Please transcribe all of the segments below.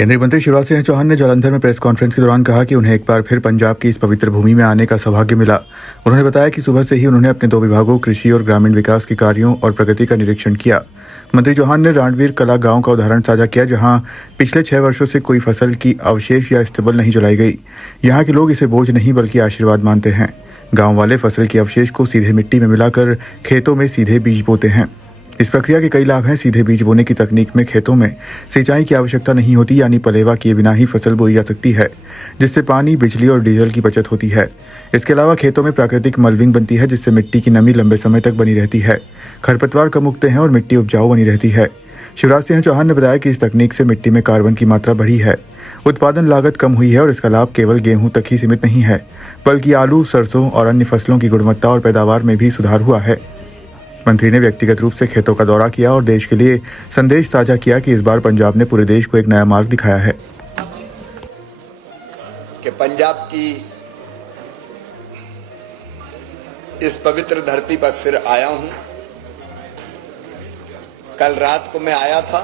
केंद्रीय मंत्री शिवराज सिंह चौहान ने जालंधर में प्रेस कॉन्फ्रेंस के दौरान कहा कि उन्हें एक बार फिर पंजाब की इस पवित्र भूमि में आने का सौभाग्य मिला। उन्होंने बताया कि सुबह से ही उन्होंने अपने दो विभागों कृषि और ग्रामीण विकास के कार्यों और प्रगति का निरीक्षण किया। मंत्री चौहान ने रणवीर कला गांव का उदाहरण साझा किया, जहां पिछले 6 वर्षों से कोई फसल की अवशेष या स्टबल नहीं जलाई गई। यहाँ के लोग इसे बोझ नहीं बल्कि आशीर्वाद मानते हैं। गाँव वाले फसल की अवशेष को सीधे मिट्टी में मिलाकर खेतों में सीधे बीज बोते हैं। इस प्रक्रिया के कई लाभ हैं। सीधे बीज बोने की तकनीक में खेतों में सिंचाई की आवश्यकता नहीं होती, यानी पलेवा किए बिना ही फसल बोई जा सकती है, जिससे पानी, बिजली और डीजल की बचत होती है। इसके अलावा खेतों में प्राकृतिक मल्विंग बनती है, जिससे मिट्टी की नमी लंबे समय तक बनी रहती है। खरपतवार कम उगते हैं और मिट्टी उपजाऊ बनी रहती है। शिवराज सिंह चौहान ने बताया कि इस तकनीक से मिट्टी में कार्बन की मात्रा बढ़ी है, उत्पादन लागत कम हुई है और इसका लाभ केवल गेहूं तक ही सीमित नहीं है, बल्कि आलू, सरसों और अन्य फसलों की गुणवत्ता और पैदावार में भी सुधार हुआ है। मंत्री ने व्यक्तिगत रूप से खेतों का दौरा किया और देश के लिए संदेश साझा किया कि इस बार पंजाब ने पूरे देश को एक नया मार्ग दिखाया है। कि पंजाब की इस पवित्र धरती पर फिर आया हूं। कल रात को मैं आया था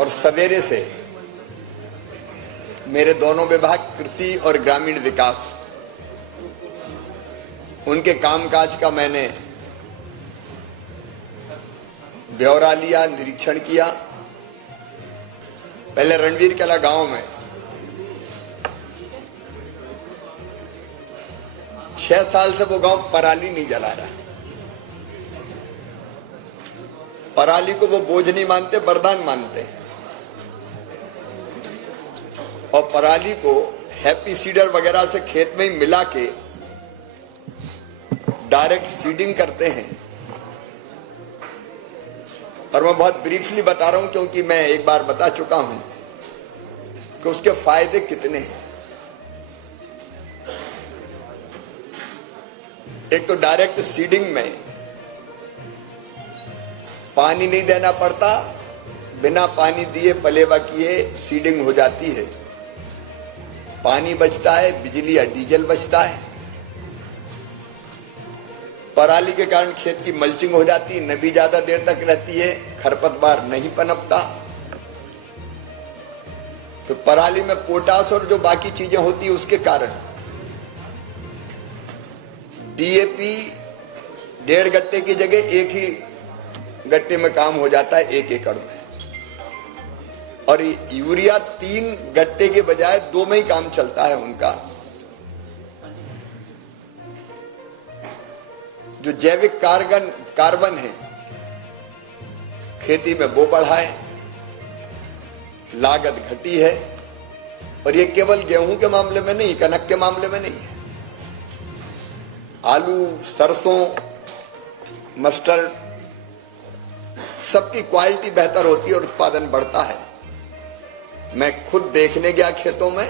और सवेरे से मेरे दोनों विभाग कृषि और ग्रामीण विकास, उनके कामकाज का मैंने ब्यौरा लिया, निरीक्षण किया। पहले रणवीर कला गांव में 6 साल से वो गांव पराली नहीं जला रहा। पराली को वो बोझ नहीं मानते, वरदान मानते हैं। और पराली को हैप्पी सीडर वगैरह से खेत में ही मिला के डायरेक्ट सीडिंग करते हैं। और मैं बहुत ब्रीफली बता रहा हूं, क्योंकि मैं एक बार बता चुका हूं कि उसके फायदे कितने हैं। एक तो डायरेक्ट सीडिंग में पानी नहीं देना पड़ता, बिना पानी दिए पलेवा किए सीडिंग हो जाती है। पानी बचता है, बिजली या डीजल बचता है। पराली के कारण खेत की मल्चिंग हो जाती है, नमी ज्यादा देर तक रहती है, खरपतवार नहीं पनपता। तो पराली में पोटास और जो बाकी चीजें होती है, उसके कारण डीएपी 1.5 गट्टे की जगह 1 ही गट्टे में काम हो जाता है 1 एकड़ में। और यूरिया 3 गट्टे के बजाय 2 में ही काम चलता है उनका। जो जैविक कार्बन है, खेती में वो बढ़ा है, लागत घटी है। और ये केवल गेहूं के मामले में नहीं, कनक के मामले में नहीं है। आलू, सरसों, मस्टर्ड, सबकी क्वालिटी बेहतर होती है और उत्पादन बढ़ता है। मैं खुद देखने गया खेतों में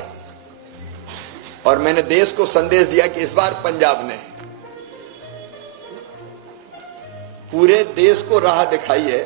और मैंने देश को संदेश दिया कि इस बार पंजाब ने पूरे देश को राह दिखाई है